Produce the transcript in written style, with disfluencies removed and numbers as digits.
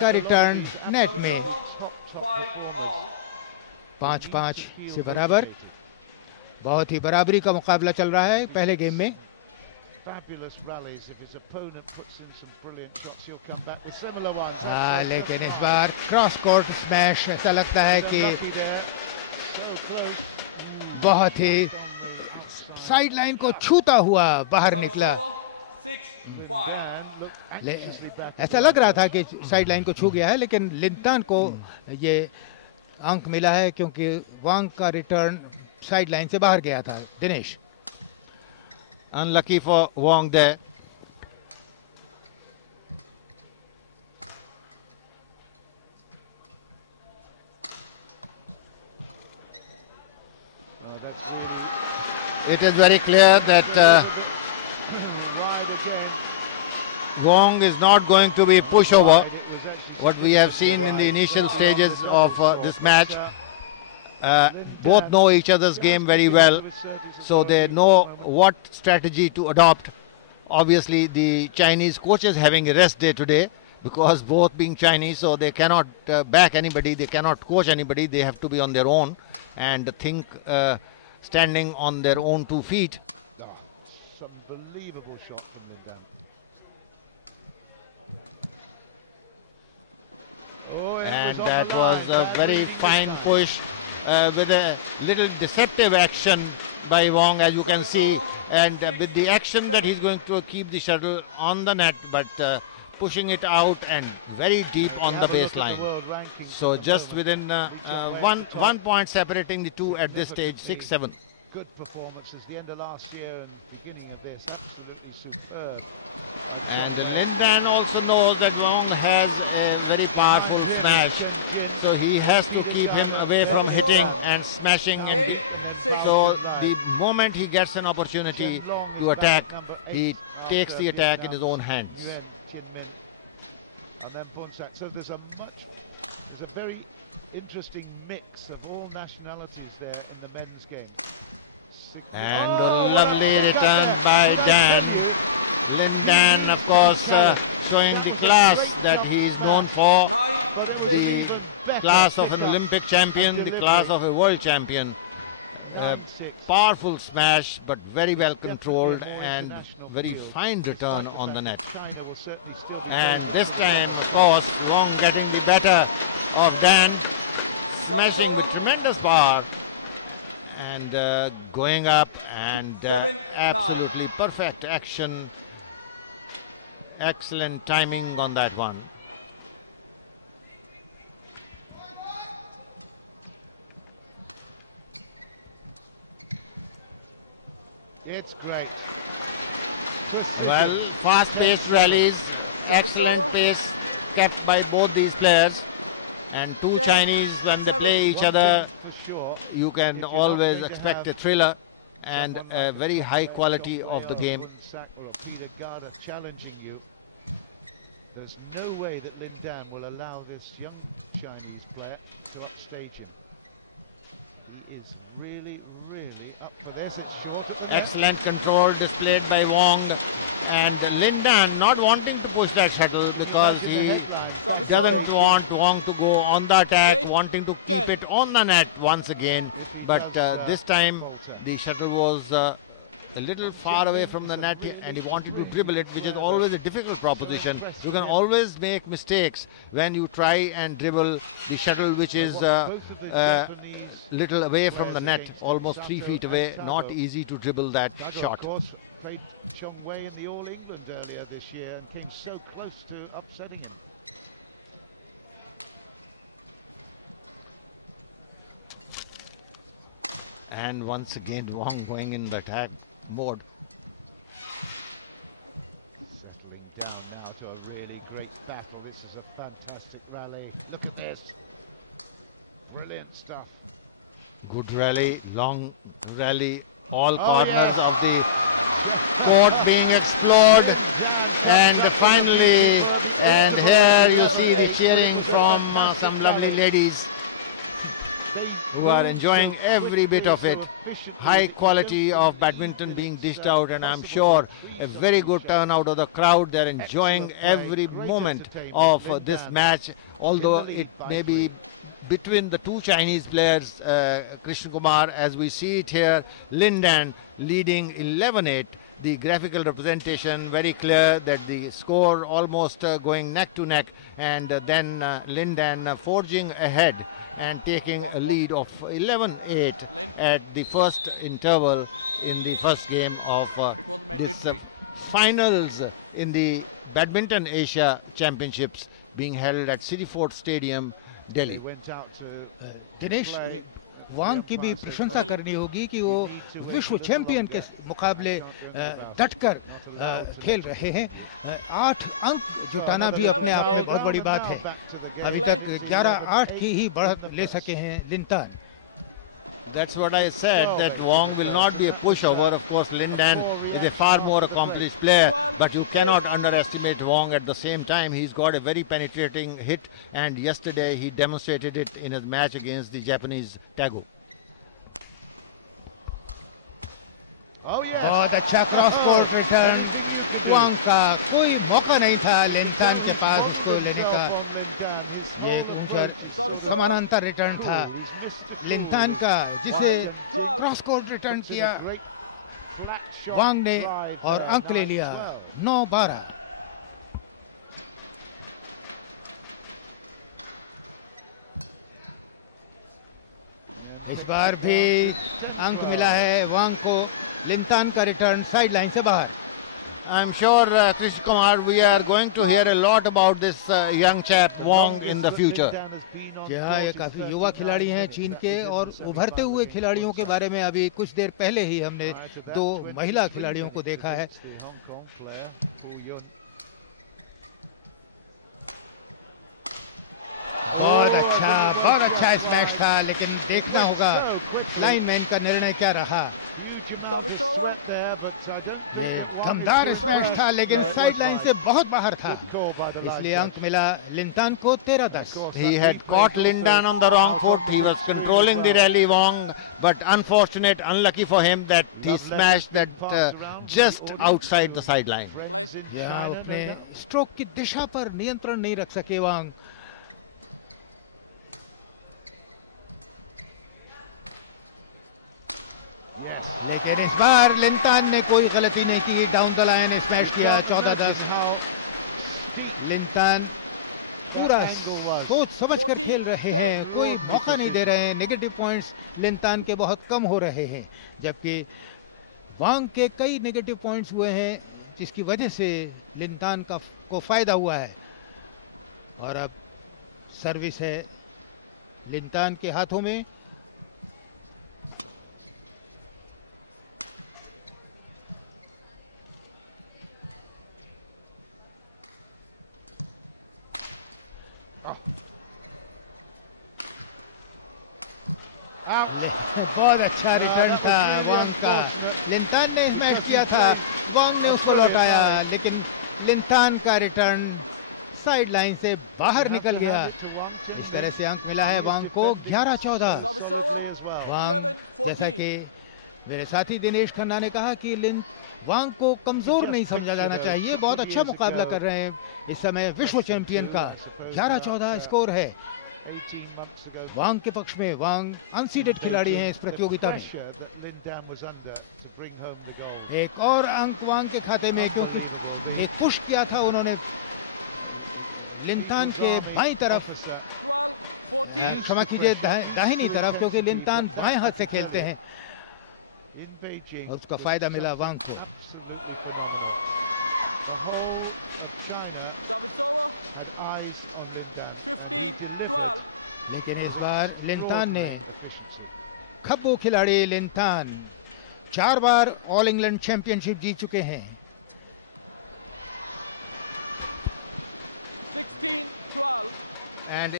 का return net में 5-5 से बराबर। बहुत ही बराबरी का मुकाबला चल रहा है पहले गेम में। लेकिन इस बार क्रॉस कोर्ट स्मैश, ऐसा लगता है कि बहुत ही साइड लाइन को छूता हुआ बाहर निकला। ऐसा लग रहा था कि साइड लाइन को छू गया है, लेकिन लिन को ये अंक मिला है क्योंकि वांग का रिटर्न साइड लाइन से बाहर गया था। Dinesh, unlucky for Wang there. It is very clear that Wong is not going to be pushover. What we have seen in the initial stages of this match, both know each other's game very well, so they know what strategy to adopt. Obviously, the Chinese coach is having a rest day today because both being Chinese, so they cannot back anybody, they cannot coach anybody, they have to be on their own and think standing on their own 2 feet. Unbelievable shot from Lin Dan. And that was a very fine push with a little deceptive action by Wong, as you can see, and with the action that he's going to keep the shuttle on the net, but pushing it out and very deep on the baseline. So just within one point separating the two at this stage, 6-7. Good performances the end of last year and beginning of this, absolutely superb. And Lin Dan also knows that Wong has a very powerful smash, so he has to keep him away from hitting and smashing. And so the moment he gets an opportunity to attack, he takes the attack in his own hands. And then Punsak. So there's a very interesting mix of all nationalities there in the men's game. And a lovely return by Dan. Lin Dan, of course, showing the class that he is known for, the class of an Olympic champion, the class of a world champion. Powerful smash, but very well controlled and very fine return on the net. And this time, of course, Wong getting the better of Dan, smashing with tremendous power and going up, and absolutely perfect action. Excellent timing on that one. It's great. Well, fast-paced rallies, excellent pace kept by both these players. And two Chinese, when they play each other, you can always expect a thriller and a very high quality of the game. Or a Peter Garda challenging you. There's no way that Lin Dan will allow this young Chinese player to upstage him. He is really, really up for this. It's short at the net. Excellent control displayed by Wong, and Lin Dan not wanting to push that shuttle because he doesn't want Wong to go on the attack, wanting to keep it on the net once again. But this time the shuttle was a little far away from the net and he wanted to dribble it, which is always a difficult proposition. You can always make mistakes when you try and dribble the shuttle, which is little away from the net, almost 3 feet away. Not easy to dribble that shot. Of course, played Chong Wei in the All England earlier this year and came so close to upsetting him. And once again Wong going in the attack mode. Settling down now to a really great battle. This is a fantastic rally. Look at this. Brilliant stuff. Good rally, long rally, all corners of the court being explored, and finally, and here you see the cheering from some lovely ladies. who are enjoying every bit of it. High quality of badminton being dished out, and I'm sure a very good turnout of the crowd. They're enjoying every moment of this match, although it may be between the two Chinese players, Krishna Kumar, as we see it here. Lin Dan leading 11-8. The graphical representation very clear that the score almost going neck to neck, and then Lin Dan forging ahead and taking a lead of 11-8 at the first interval in the first game of this finals in the Badminton Asia Championships being held at City Fort Stadium, Delhi. Dinesh, Wang की भी प्रशंसा करनी होगी कि वो विश्व champion के मुकाबले डटकर खेल रहे हैं। 8 अंक जुटाना भी अपने आप में बहुत बड़ी बात है। अभी तक 11-8 की ही बढ़त ले सके हैं लिन तान। That's what I said, that Wong will not be a pushover. Of course, Lin Dan is a far more accomplished player, but you cannot underestimate Wong at the same time. He's got a very penetrating hit, and yesterday he demonstrated it in his match against the Japanese Tago. Oh yes. बहुत अच्छा cross court return वांग का, कोई मौका नहीं था लिन तान के पास उसको लेने का। ये एक ऊंचा समानांतर रिटर्न था लिन तान का, जिसे क्रॉस कोर्ट रिटर्न किया वांग ने और अंक ले लिया 9-12। इस बार भी अंक मिला है वांग को। लिन तान का रिटर्न साइड लाइन से बाहर। I'm sure, Krishna Kumar, we are going to hear a lot about this young chap Wong in the future. यहाँ ये काफी युवा खिलाड़ी हैं चीन के, और उभरते हुए खिलाड़ियों के बारे में अभी कुछ देर पहले ही हमने 2 महिला खिलाड़ियों को देखा है। बहुत अच्छा स्मैश था, लेकिन देखना होगा लाइनमैन का निर्णय क्या रहा। ये दमदार स्मैश था, लेकिन साइड लाइन से बहुत बाहर था, इसलिए अंक मिला लिन तान को 13-10। He had caught Lin Dan on the wrong foot. He was controlling the rally, Wong, but unlucky for him that he smashed that just outside the sideline. यहाँ अपने स्ट्रोक की दिशा पर नियंत्रण नहीं रख सके वांग। Yes. लेकिन इस बार लिन तान ने कोई गलती नहीं की, डाउन द लाइन स्मैश किया 14-10। लिन तान पूरा सोच समझ कर खेल रहे हैं, कोई मौका नहीं दे रहे हैं। नेगेटिव पॉइंट्स लिन तान के बहुत कम हो रहे हैं, जबकि वांग के कई नेगेटिव पॉइंट्स हुए हैं, जिसकी वजह से लिन तान को फायदा हुआ है। और अब सर्विस है लिन तान के हाथों में। बहुत अच्छा रिटर्न था वांग का। लिन तान ने स्मैश किया था, वांग ने उसको लौटाया, लेकिन लिन तान का रिटर्न साइड लाइन से बाहर निकल गया। इस तरह से अंक मिला है वांग को 11-14। वांग, जैसा कि मेरे साथी दिनेश खन्ना ने कहा कि वांग को कमजोर नहीं समझा जाना चाहिए, बहुत अच्छा मुकाबला कर रहे हैं इस समय विश्व चैंपियन का। 11-14 स्कोर है वांग के पक्ष में। वांग अनसीडेड खिलाड़ी हैं इस प्रतियोगिता में। एक और अंक वांग के खाते में, क्योंकि एक पुश किया था उन्होंने लिन तान के बाईं तरफ, क्षमा कीजिए दाहिनी तरफ, क्योंकि लिन तान बाएं हाथ से खेलते हैं, और उसका फायदा मिला वांग को। had eyes on Lin Dan and he delivered. लेकिन इस बार लिन तान ने, खब्बू खिलाड़ी लिन तान 4 बार ऑल इंग्लैंड चैंपियनशिप जीत चुके हैं। And